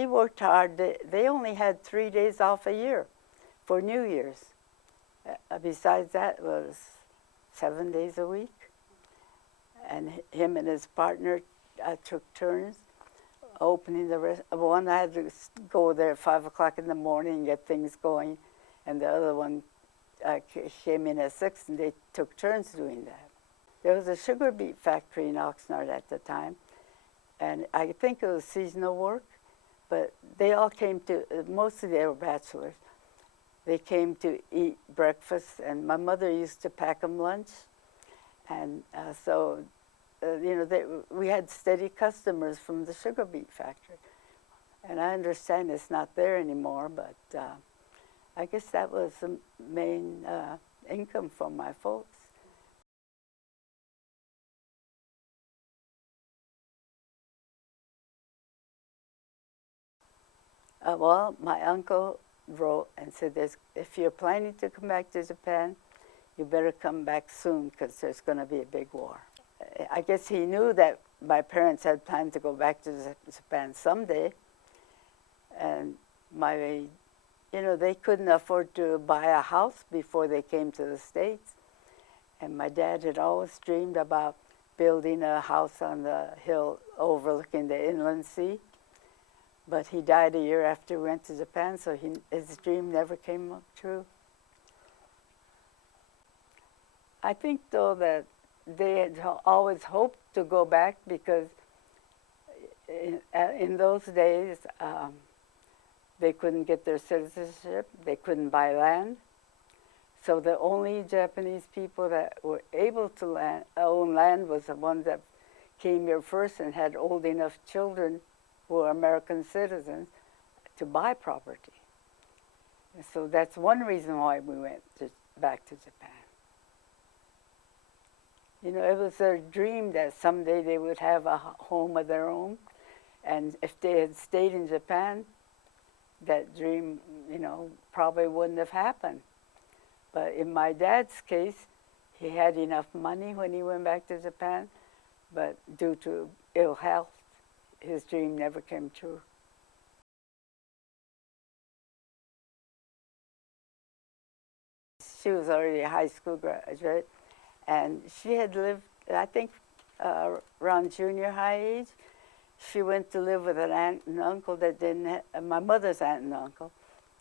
He worked hard. They only had 3 days off a year for New Year's. Besides that, it was 7 days a week. And him and his partner took turns opening the restaurant. One had to go there at 5 o'clock in the morning and get things going, and the other one came in at 6, and they took turns doing that. There was a sugar beet factory in Oxnard at the time, and I think it was seasonal work, but they all came to, mostly they were bachelors. They came to eat breakfast, and my mother used to pack them lunch, and we had steady customers from the sugar beet factory. And I understand it's not there anymore, but I guess that was the main income for my folks. Well, my uncle wrote and said, if you're planning to come back to Japan, you better come back soon because there's going to be a big war. I guess he knew that my parents had planned to go back to Japan someday, and they couldn't afford to buy a house before they came to the States, and my dad had always dreamed about building a house on the hill overlooking the inland sea, but he died a year after we went to Japan, so his dream never came true. I think, though, that they had always hoped to go back because in those days they couldn't get their citizenship, they couldn't buy land. So the only Japanese people that were able to own land was the ones that came here first and had old enough children who were American citizens to buy property. And so that's one reason why we went back to Japan. It was their dream that someday they would have a home of their own. And if they had stayed in Japan, that dream, probably wouldn't have happened. But in my dad's case, he had enough money when he went back to Japan, but due to ill health, his dream never came true. She was already a high school graduate, and she had lived, I think, around junior high age. She went to live with an aunt and uncle that didn't have, my mother's aunt and uncle,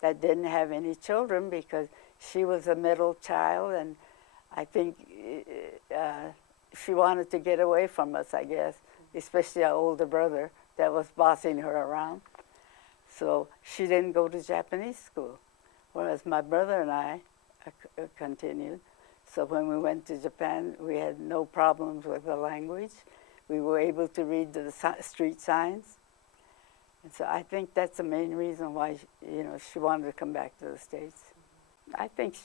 that didn't have any children because she was a middle child, and I think she wanted to get away from us, I guess, especially our older brother that was bossing her around. So she didn't go to Japanese school, whereas my brother and I continued. So when we went to Japan, we had no problems with the language. We were able to read the street signs. And so I think that's the main reason why, she wanted to come back to the States. I think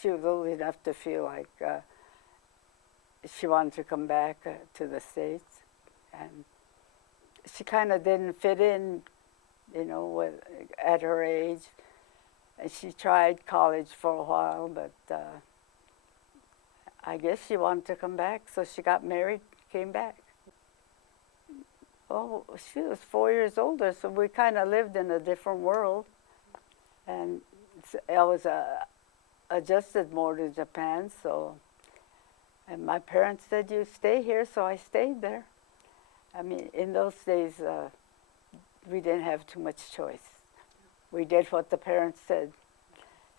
she was old enough to feel like she wanted to come back to the States. And she kind of didn't fit in, at her age. And she tried college for a while, but I guess she wanted to come back, so she got married, came back. Oh, she was 4 years older, so we kind of lived in a different world. And I was adjusted more to Japan, and my parents said, you stay here, so I stayed there. I mean, in those days, we didn't have too much choice. We did what the parents said.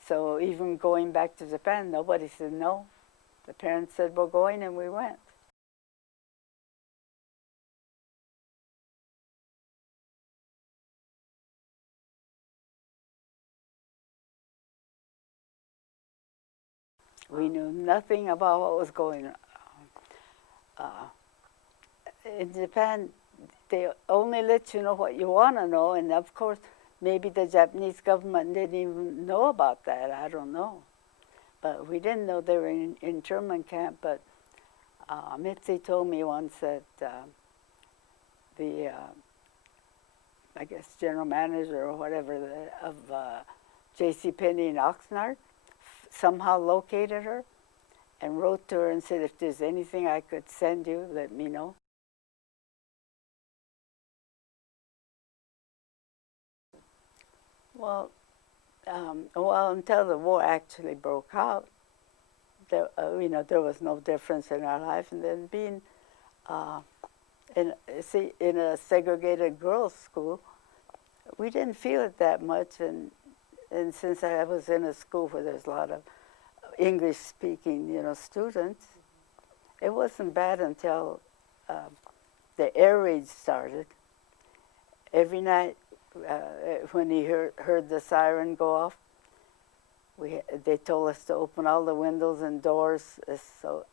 So even going back to Japan, nobody said no. The parents said, we're going, and we went. We knew nothing about what was going on. In Japan, they only let you know what you want to know, and of course, maybe the Japanese government didn't even know about that. I don't know. But we didn't know they were in internment camp, but Mitsue told me once that I guess, general manager or whatever of JCPenney in Oxnard somehow located her and wrote to her and said, if there's anything I could send you, let me know. Well, well, until the war actually broke out, there, there was no difference in our life. And then being uh, in a segregated girls' school, we didn't feel it that much. And since I was in a school where there's a lot of English-speaking, students, it wasn't bad until the air raid started. Every night, when he heard the siren go off, they told us to open all the windows and doors. So,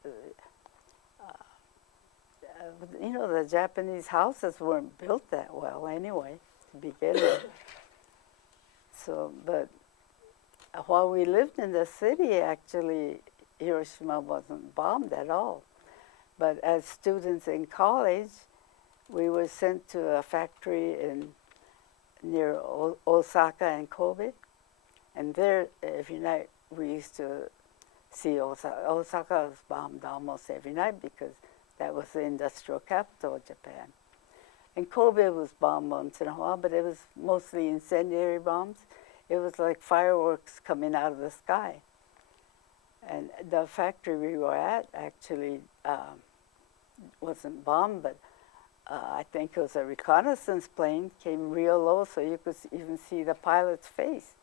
the Japanese houses weren't built that well anyway, to begin with. So, but while we lived in the city, actually, Hiroshima wasn't bombed at all. But as students in college, we were sent to a factory near Osaka and Kobe. And there, every night, we used to see Osaka. Osaka was bombed almost every night because that was the industrial capital of Japan. And Kobe was bombed once in a while, but it was mostly incendiary bombs. It was like fireworks coming out of the sky. And the factory we were at actually wasn't bombed, but I think it was a reconnaissance plane, came real low so you could even see the pilot's face.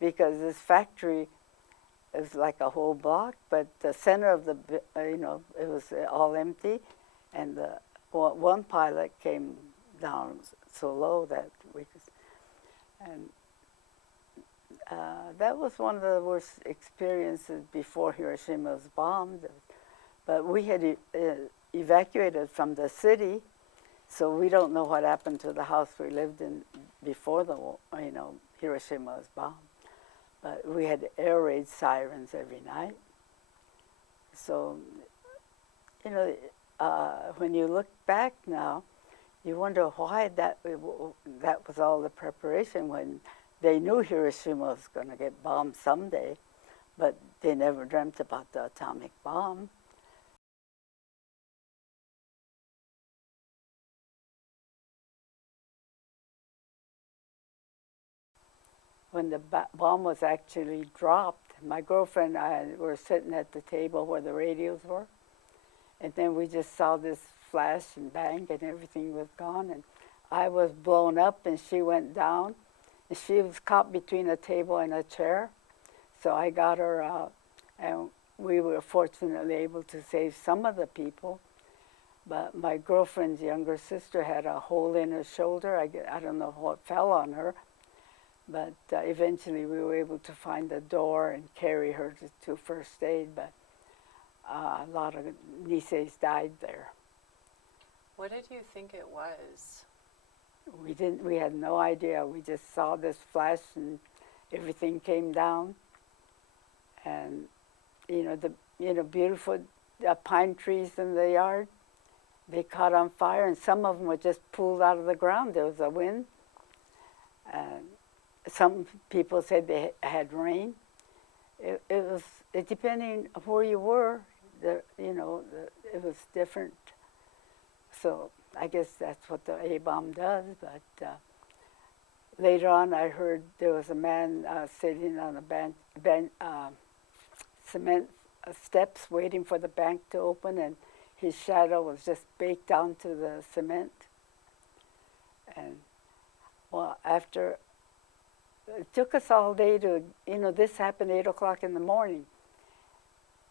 Because this factory is like a whole block, but the center of the, it was all empty, and the one pilot came down so low that we could, and that was one of the worst experiences before Hiroshima was bombed. But we had evacuated from the city, so we don't know what happened to the house we lived in before the Hiroshima was bombed. But we had air raid sirens every night. So, when you look back now, you wonder why that was all the preparation when they knew Hiroshima was going to get bombed someday, but they never dreamt about the atomic bomb. When the bomb was actually dropped, my girlfriend and I were sitting at the table where the radios were, and then we just saw this flash and bang and everything was gone, and I was blown up and she went down, and she was caught between a table and a chair, so I got her out, and we were fortunately able to save some of the people. But my girlfriend's younger sister had a hole in her shoulder. I don't know what fell on her, but eventually we were able to find the door and carry her to first aid, but a lot of Niseis died there. What did you think it was? We had no idea. We just saw this flash and everything came down. And, the beautiful pine trees in the yard, they caught on fire, and some of them were just pulled out of the ground. There was a wind. And some people said they had rain. It was depending on where you were. It was different. So I guess that's what the A-bomb does. But later on, I heard there was a man sitting on a cement steps waiting for the bank to open, and his shadow was just baked onto the cement. And well, after it took us all day to, this happened 8 o'clock in the morning,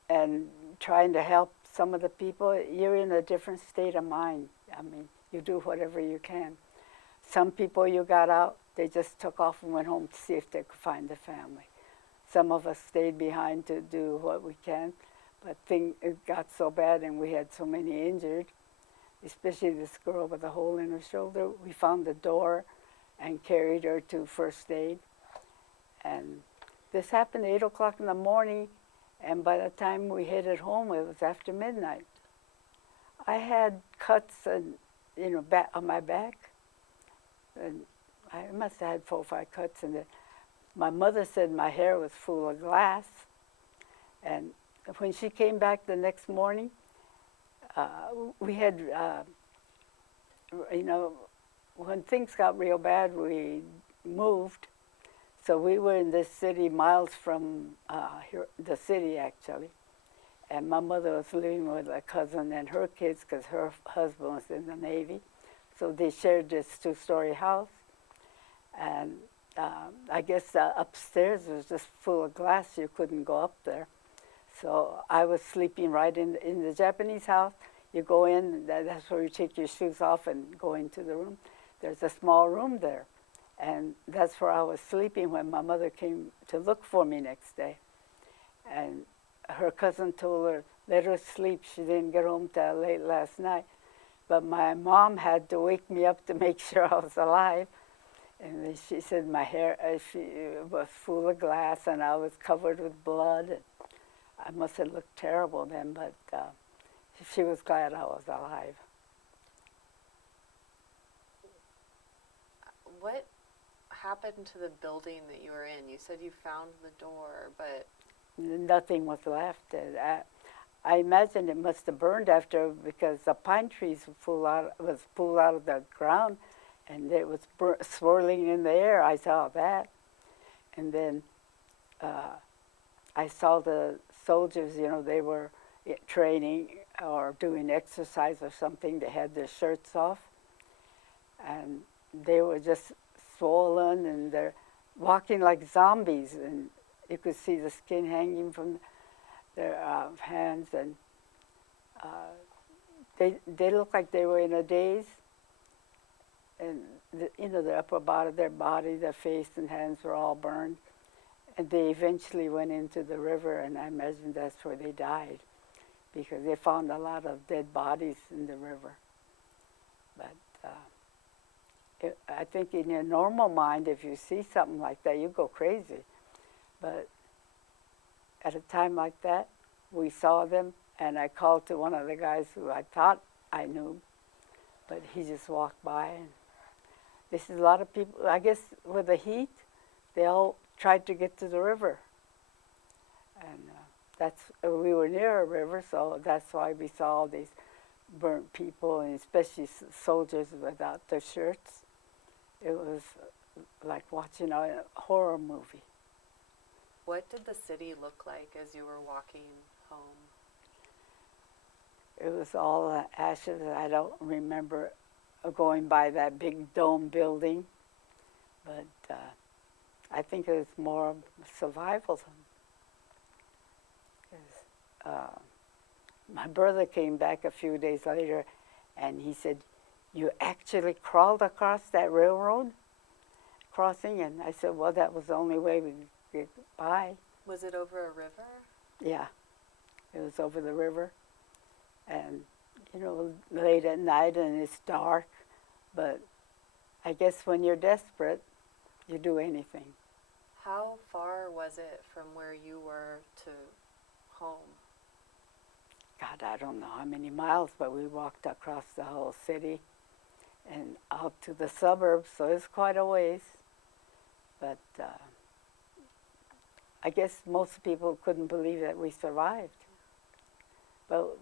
and trying to help some of the people, you're in a different state of mind. I mean, you do whatever you can. Some people you got out, they just took off and went home to see if they could find the family. Some of us stayed behind to do what we can, but it got so bad and we had so many injured, especially this girl with a hole in her shoulder. We found the door and carried her to first aid. And this happened at 8 o'clock in the morning, and by the time we headed home, it was after midnight. I had cuts on my back, and I must have had 4 or 5 cuts. And my mother said my hair was full of glass. And when she came back the next morning, we had, when things got real bad, we moved. So we were in this city, miles from the city actually. And my mother was living with a cousin and her kids because her husband was in the Navy. So they shared this two-story house. And I guess upstairs was just full of glass. You couldn't go up there. So I was sleeping right in the Japanese house. You go in, that's where you take your shoes off and go into the room. There's a small room there. And that's where I was sleeping when my mother came to look for me next day. And her cousin told her, let her sleep. She didn't get home till late last night. But my mom had to wake me up to make sure I was alive. And then she said my hair was full of glass and I was covered with blood. And I must have looked terrible then, but she was glad I was alive. What happened to the building that you were in? You said you found the door, but nothing was left. I imagine it must have burned after because the pine trees was pulled out of the ground, and it was swirling in the air. I saw that, and then I saw the soldiers. You know, they were training or doing exercise or something. They had their shirts off, and they were just swollen, and they're walking like zombies, and you could see the skin hanging from their hands, and they looked like they were in a daze, and the upper part of their body, their face and hands were all burned, and they eventually went into the river, and I imagine that's where they died, because they found a lot of dead bodies in the river. But I think in your normal mind, if you see something like that, you go crazy. But at a time like that, we saw them, and I called to one of the guys who I thought I knew, but he just walked by. And this is a lot of people, I guess with the heat, they all tried to get to the river. And we were near a river, so that's why we saw all these burnt people, and especially soldiers without their shirts. It was like watching a horror movie. what did the city look like as you were walking home? It was all ashes. I don't remember going by that big dome building, but I think it was more of survival. My brother came back a few days later, and he said, "You actually crawled across that railroad crossing?" And I said, "Well, that was the only way we could get by." Was it over a river? Yeah, it was over the river. And, you know, late at night and it's dark, but I guess when you're desperate, you do anything. How far was it from where you were to home? God, I don't know how many miles, but we walked across the whole city and out to the suburbs, so it's quite a ways. But I guess most people couldn't believe that we survived. But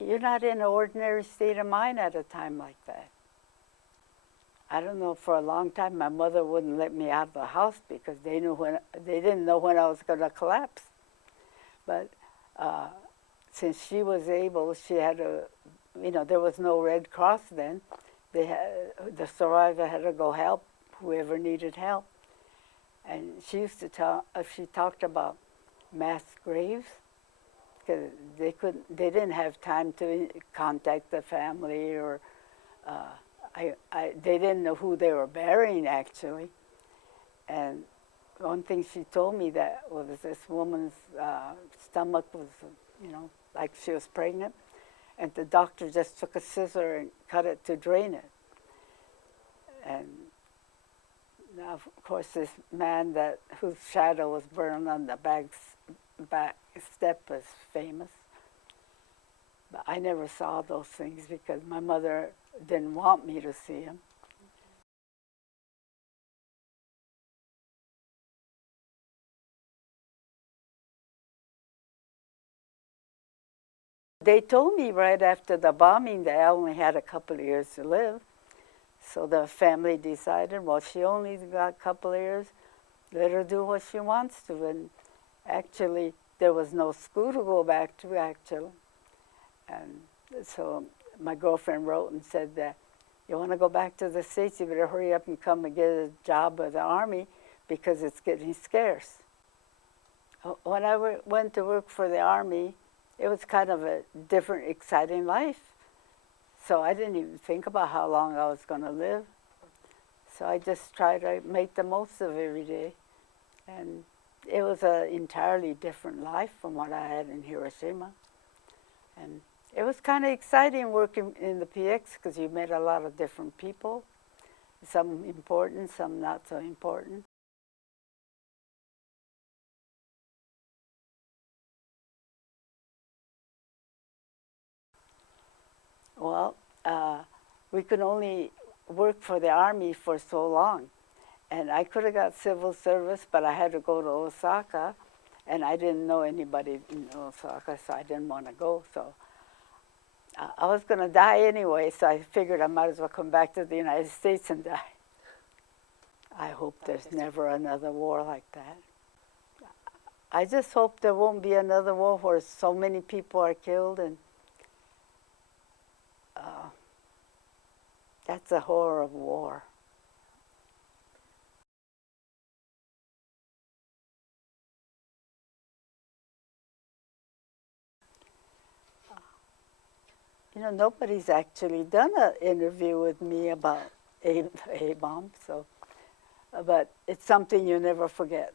you're not in an ordinary state of mind at a time like that. I don't know, for a long time my mother wouldn't let me out of the house because they didn't know when I was going to collapse. But since she was able, she had there was no Red Cross then. The survivor had to go help whoever needed help. And she used to she talked about mass graves, because they didn't have time to contact the family, or they didn't know who they were burying actually. And one thing she told me that was this woman's stomach was, like she was pregnant, and the doctor just took a scissor and cut it to drain it. And now, of course, this man whose shadow was burned on the back step was famous. But I never saw those things because my mother didn't want me to see them. They told me right after the bombing that I only had a couple of years to live. So the family decided, well, she only got a couple of years. let her do what she wants to. And actually, there was no school to go back to, actually. And so my girlfriend wrote and said that, you want to go back to the States, you better hurry up and come and get a job with the Army because it's getting scarce. When I went to work for the Army, it was kind of a different, exciting life. So I didn't even think about how long I was going to live. So I just tried to make the most of every day. And it was an entirely different life from what I had in Hiroshima. And it was kind of exciting working in the PX because you met a lot of different people, some important, some not so important. Well, we could only work for the Army for so long. And I could have got civil service, but I had to go to Osaka, and I didn't know anybody in Osaka, so I didn't want to go. So I was going to die anyway, so I figured I might as well come back to the United States and die. I hope there's never another war like that. I just hope there won't be another war where so many people are killed, and that's the horror of war. You know, nobody's actually done an interview with me about A-bomb, so, but it's something you never forget.